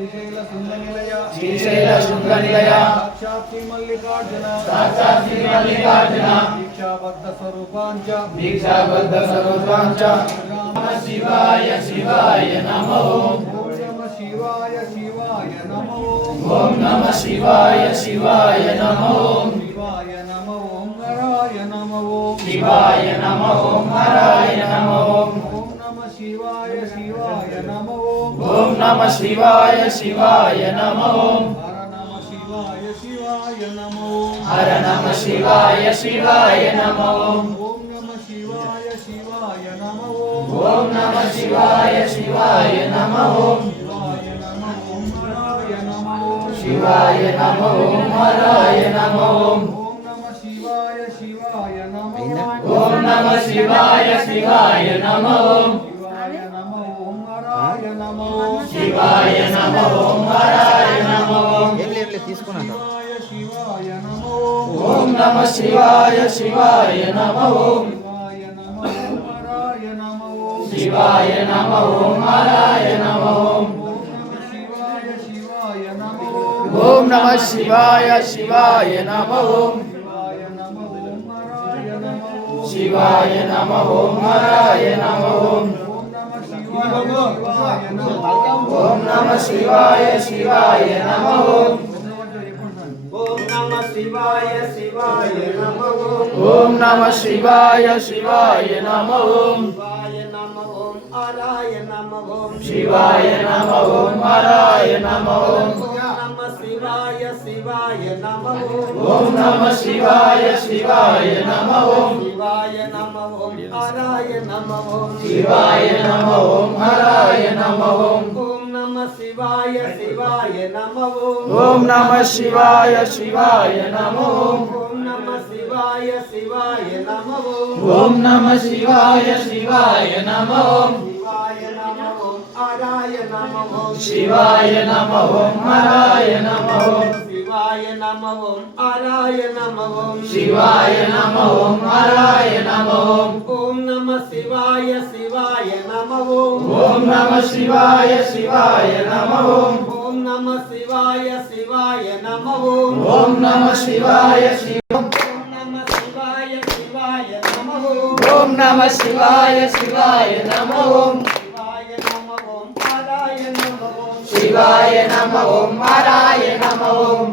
శ్రీశైల శ్రీశైల శృంగనిలయ సాక్షాత్ శ్రీ మల్లికార్జున. సాక్షాత్ శ్రీ మల్లికార్జున. దీక్షాబద్ధ స్వరూపాంచ. దీక్షాబద్ధ స్వరూపాంచ. శివాయ. శివాయ నమో. ఓం శివాయ శివాయ నమో. ఓం నమ శివాయ శివాయ నమో. శివాయ నమ ఓం నమ. ఓం శివాయ నమో హరాయ నమో ఓం నమ శివాయ శివాయ నమ ఓం నమ శివాయ శివాయ నమో. హర నమ శివాయ శివాయ నమ. ఓం నమ శివాయ శివాయ నమో. ఓం నమ శివాయ శివాయ నమ. ఓం శివాయ నమ శివాయ నమ ఓం శివాయ నమ. హరాయ నమో ఓం నమ శివాయ శివాయ నమ. ఓం శివాయ నమ నమో ఓం నమ శివాయ శివాయ నమ. ఓం శివాయ నమ హరాయ నమో. ఓం నమ శివాయ శివాయ నమ. ఓం శివాయ నమ హరాయ నమో. ఓం నమ శివాయ శివాయ నమ. ఓం నమ శివాయ శివాయ నమ. ఓం నమ శివాయ శివాయ నమ. ఓం శివాయ నమ. ఓం హరాయ నమ. ఓం శివాయ నమ. ఓం హరాయ నమ. ఓం నమ శివాయ శివాయ నమ. ఓం నమ శివాయ శివాయ నమ. ఓం శివాయ నమ. ఓం హరాయ నమ. ఓం శివాయ నమ. ఓం హరాయ నమ ఓం ఓం నమ. శివాయ శివాయ నమ. ఓం నమ శివాయ శివాయ నమ. ఓం నమ శివాయ శివాయ నమ. ఓం నమ శివాయ శివాయ నమ. శివాయ నమ ఓం హరాయ నమ. శివాయ నమ ఓం హరాయ నమ. శివాయ నమ ఓం హరాయ నమ. శివాయ నమ ఓం హరాయ నమ. నమ శివాయ శివాయ నమ ఓం నమ శివాయ శివాయ నమ ఓం నమ శివాయ శివాయ నమ ఓం నమ శివాయ శివ ఓం నమ శివాయ శివాయ నమ ఓం నమ శివాయ శివాయ నమ ఓం శివాయ నమ ఓం హరాయ నమ ఓం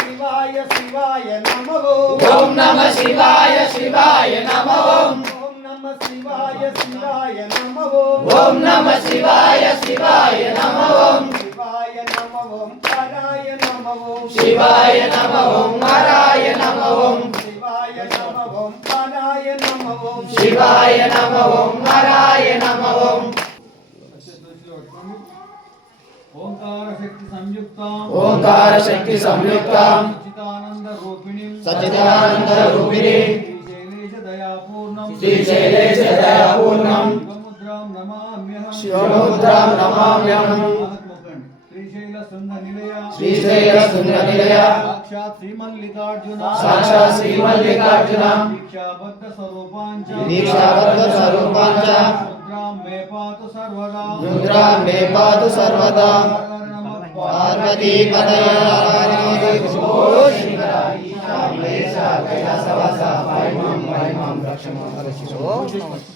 శివాయ శివాయ నమ ఓం నమ శివాయ శివాయ నమ ఓం శివాయ నమ. ఓం నమ శివాయ శివాయ నమ. ఓం శివాయ నమ ఓం హరాయ నమ. ఓం శివాయ నమ ఓం హరాయ నమ. ఓం శివాయ నమ ఓం హరాయ నమ. ఓం శివాయ నమ ఓం హరాయ నమ. ఓం ఓంకార శక్తి సంయుక్తాం. ఓంకార శక్తి సంయుక్తాం. సచ్చిదానంద రూపిణిం. సచ్చిదానంద రూపిణి. దయాపూర్ణం శ్రీశైలేశ దయాపూర్ణం శివముద్రాం నమామ్యహం శివముద్రాం నమామ్యహం మహత్ముఖండి. శ్రీశైల సుంద నిలయ శ్రీశైల సుందర నిలయ సాక్షాత్ శ్రీ మల్లికార్జున సాక్షాత్ శ్రీ మల్లికార్జున Gracias.